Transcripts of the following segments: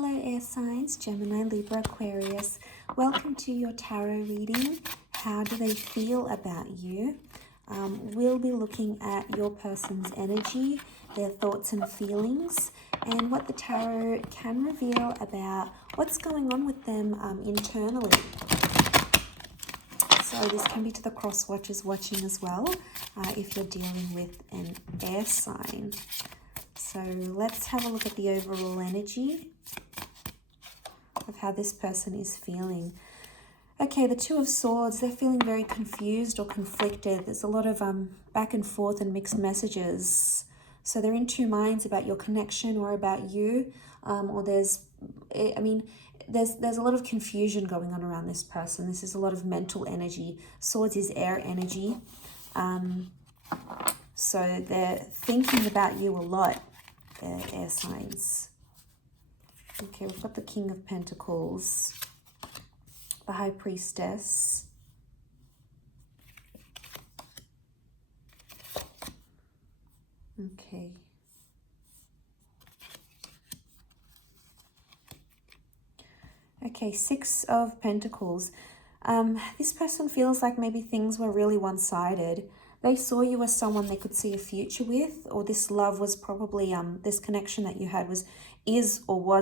Hello air signs, Gemini, Libra, Aquarius. Welcome to your tarot reading. How do they feel about you? We'll be looking at your person's energy, their thoughts and feelings, and what the tarot can reveal about what's going on with them internally. So this can be to the cross watchers watching as well, if you're dealing with an air sign. So let's have a look at the overall energy of how this person is feeling. Okay, the Two of Swords, they're feeling very confused or conflicted. There's a lot of back and forth and mixed messages. So they're in two minds about your connection or about you. Or there's a lot of confusion going on around this person. This is a lot of mental energy. Swords is air energy. So they're thinking about you a lot, the air signs. Okay, we've got the King of Pentacles, the High Priestess, okay. Okay, Six of Pentacles. This person feels like maybe things were really one-sided. They saw you as someone they could see a future with, or this love was probably, this connection that you had was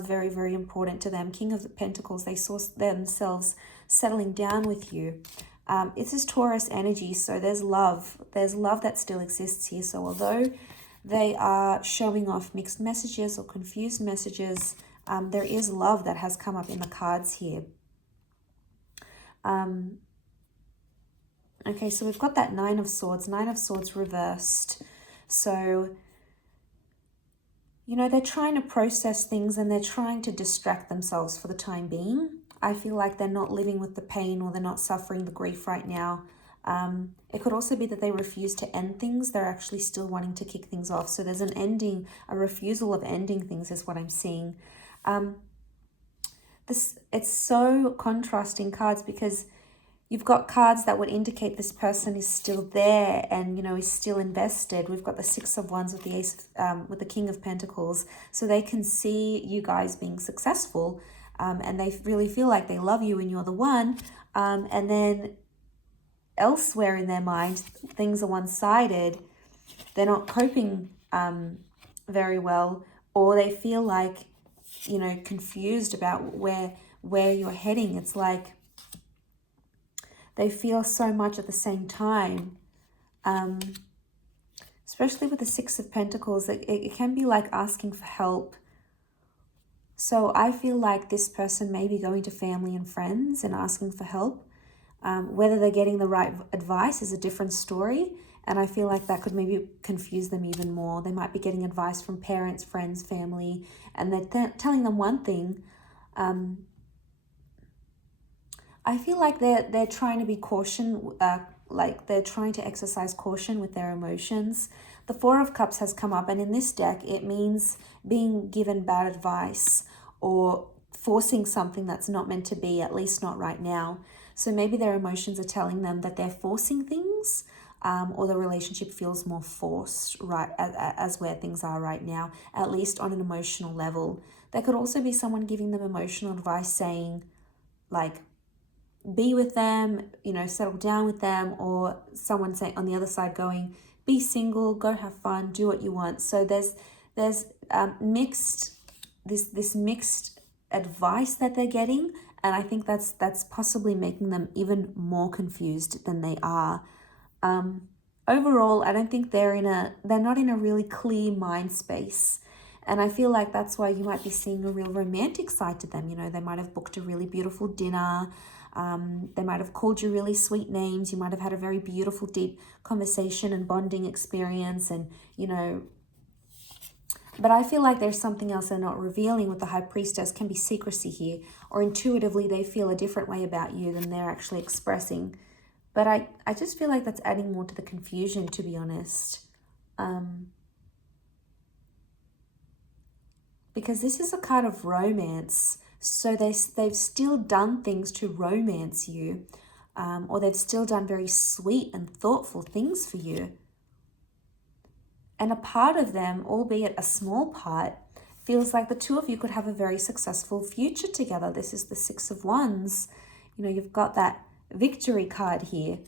very, very important to them. King of Pentacles, they saw themselves settling down with you. This is Taurus energy, so there's love. There's love that still exists here. So although they are showing off mixed messages or confused messages, there is love that has come up in the cards here. Okay, so we've got that Nine of Swords reversed. So, you know, they're trying to process things and they're trying to distract themselves for the time being. I feel like they're not living with the pain or they're not suffering the grief right now. It could also be that they refuse to end things. They're actually still wanting to kick things off. So there's an ending, a refusal of ending things is what I'm seeing. It's so contrasting cards because you've got cards that would indicate this person is still there and, you know, is still invested. We've got the Six of Wands with the with the King of Pentacles. So they can see you guys being successful, and they really feel like they love you and you're the one. And then elsewhere in their mind, things are one-sided. They're not coping very well, or they feel like, you know, confused about where you're heading. It's like they feel so much at the same time, especially with the Six of Pentacles. It can be like asking for help. So I feel like this person may be going to family and friends and asking for help. Whether they're getting the right advice is a different story. And I feel like that could maybe confuse them even more. They might be getting advice from parents, friends, family, and they're telling them one thing. I feel like they're trying to be like they're trying to exercise caution with their emotions. The Four of Cups has come up, and in this deck, it means being given bad advice or forcing something that's not meant to be, at least not right now. So maybe their emotions are telling them that they're forcing things, or the relationship feels more forced, right, as where things are right now, at least on an emotional level. There could also be someone giving them emotional advice saying, like, be with them, you know, settle down with them, or someone saying on the other side going, be single, go have fun, do what you want. So there's mixed advice that they're getting, and I think that's possibly making them even more confused than they are. Overall, I don't think they're not in a really clear mind space. And I feel like that's why you might be seeing a real romantic side to them. You know, they might have booked a really beautiful dinner. They might have called you really sweet names. You might have had a very beautiful, deep conversation and bonding experience. And, you know, but I feel like there's something else they're not revealing with the High Priestess. Can be secrecy here, or intuitively they feel a different way about you than they're actually expressing. But I just feel like that's adding more to the confusion, to be honest. Because this is a card of romance. So they've still done things to romance you, or they've still done very sweet and thoughtful things for you. And a part of them, albeit a small part, feels like the two of you could have a very successful future together. This is the Six of Wands. You know, you've got that victory card here.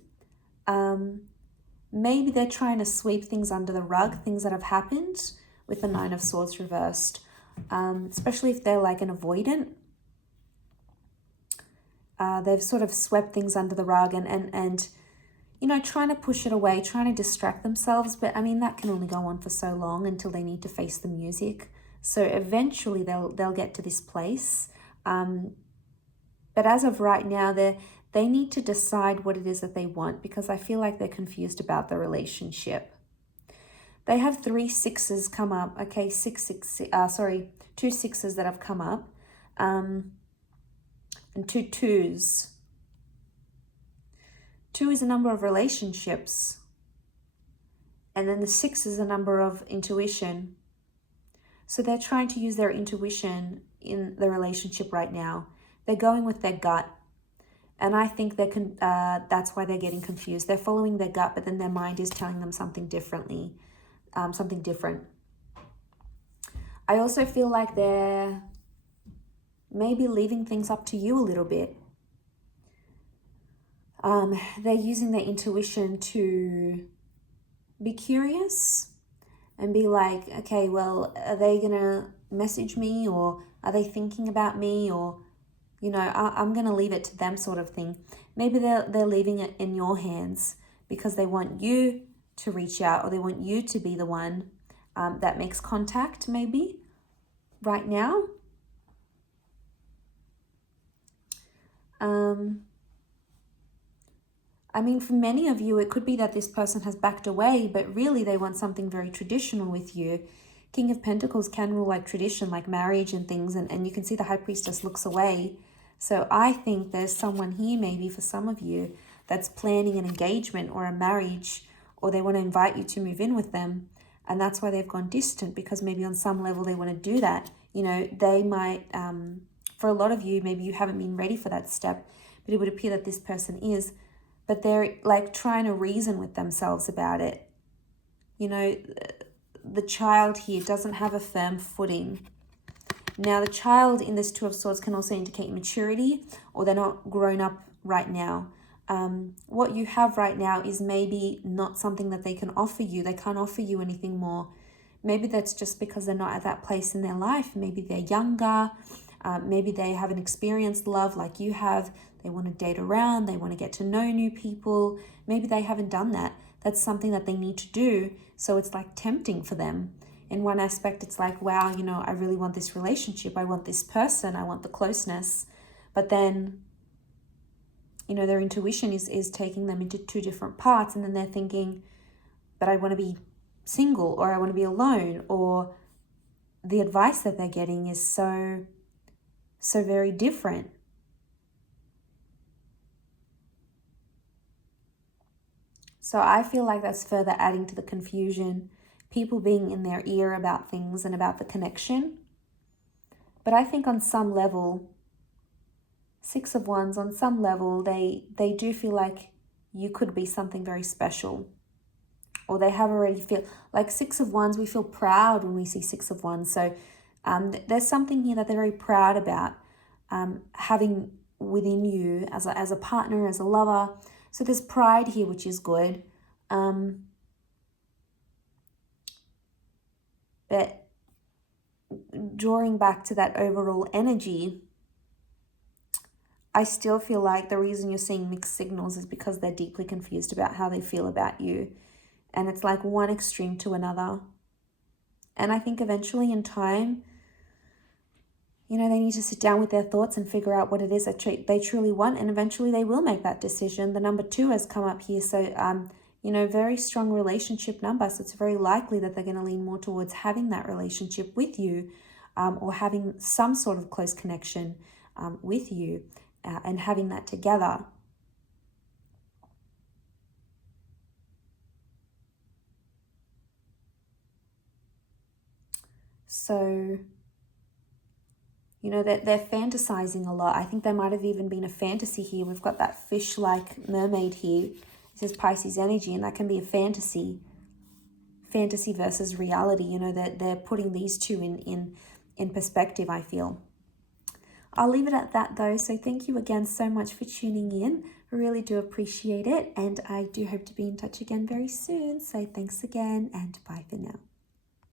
Maybe they're trying to sweep things under the rug, things that have happened, with the Nine of Swords reversed. Especially if they're like an avoidant. They've sort of swept things under the rug and you know, trying to push it away, trying to distract themselves. But I mean, that can only go on for so long until they need to face the music. So eventually they'll get to this place. But as of right now, they need to decide what it is that they want, because I feel like they're confused about the relationship. They have 3 sixes come up. Okay, two sixes that have come up. And 2 twos. 2 is a number of relationships. And then the 6 is a number of intuition. So they're trying to use their intuition in the relationship right now. They're going with their gut. And I think that's why they're getting confused. They're following their gut, but then their mind is telling them something different. I also feel like they're maybe leaving things up to you a little bit. They're using their intuition to be curious and be like, okay, well, are they going to message me, or are they thinking about me, or, you know, I'm going to leave it to them, sort of thing. Maybe they're leaving it in your hands because they want you to reach out, or they want you to be the one that makes contact, maybe, right now. I mean, for many of you, it could be that this person has backed away, but really they want something very traditional with you. King of Pentacles can rule like tradition, like marriage and things, and you can see the High Priestess looks away. So I think there's someone here, maybe for some of you, that's planning an engagement or a marriage, or they want to invite you to move in with them. And that's why they've gone distant, because maybe on some level they want to do that. You know, they might, for a lot of you, maybe you haven't been ready for that step, but it would appear that this person is. But they're like trying to reason with themselves about it. You know, the child here doesn't have a firm footing. Now, the child in this Two of Swords can also indicate maturity, or they're not grown up right now. What you have right now is maybe not something that they can offer you. They can't offer you anything more. Maybe that's just because they're not at that place in their life. Maybe they're younger. Maybe they haven't experienced love like you have. They want to date around. They want to get to know new people. Maybe they haven't done that. That's something that they need to do. So it's like tempting for them. In one aspect, it's like, wow, you know, I really want this relationship. I want this person. I want the closeness. But then, you know, their intuition is taking them into 2 different parts. And then they're thinking, but I want to be single, or I want to be alone, or the advice that they're getting is so very different. So I feel like that's further adding to the confusion, people being in their ear about things and about the connection. But I think on some level, 6 of Wands, on some level, they do feel like you could be something very special. Or they have already feel like 6 of Wands, we feel proud when we see 6 of Wands. So there's something here that they're very proud about having within you as a partner, as a lover. So there's pride here, which is good. But drawing back to that overall energy, I still feel like the reason you're seeing mixed signals is because they're deeply confused about how they feel about you. And it's like one extreme to another. And I think eventually in time, you know, they need to sit down with their thoughts and figure out what it is that they truly want. And eventually they will make that decision. The number 2 has come up here. So, you know, very strong relationship number. So it's very likely that they're going to lean more towards having that relationship with you, or having some sort of close connection with you, and having that together. So, you know, they're fantasizing a lot. I think there might have even been a fantasy here. We've got that fish-like mermaid here. This is Pisces energy, and that can be a fantasy versus reality. You know, they're putting these two in in perspective, I feel. I'll leave it at that though. So thank you again so much for tuning in. I really do appreciate it. And I do hope to be in touch again very soon. So thanks again and bye for now.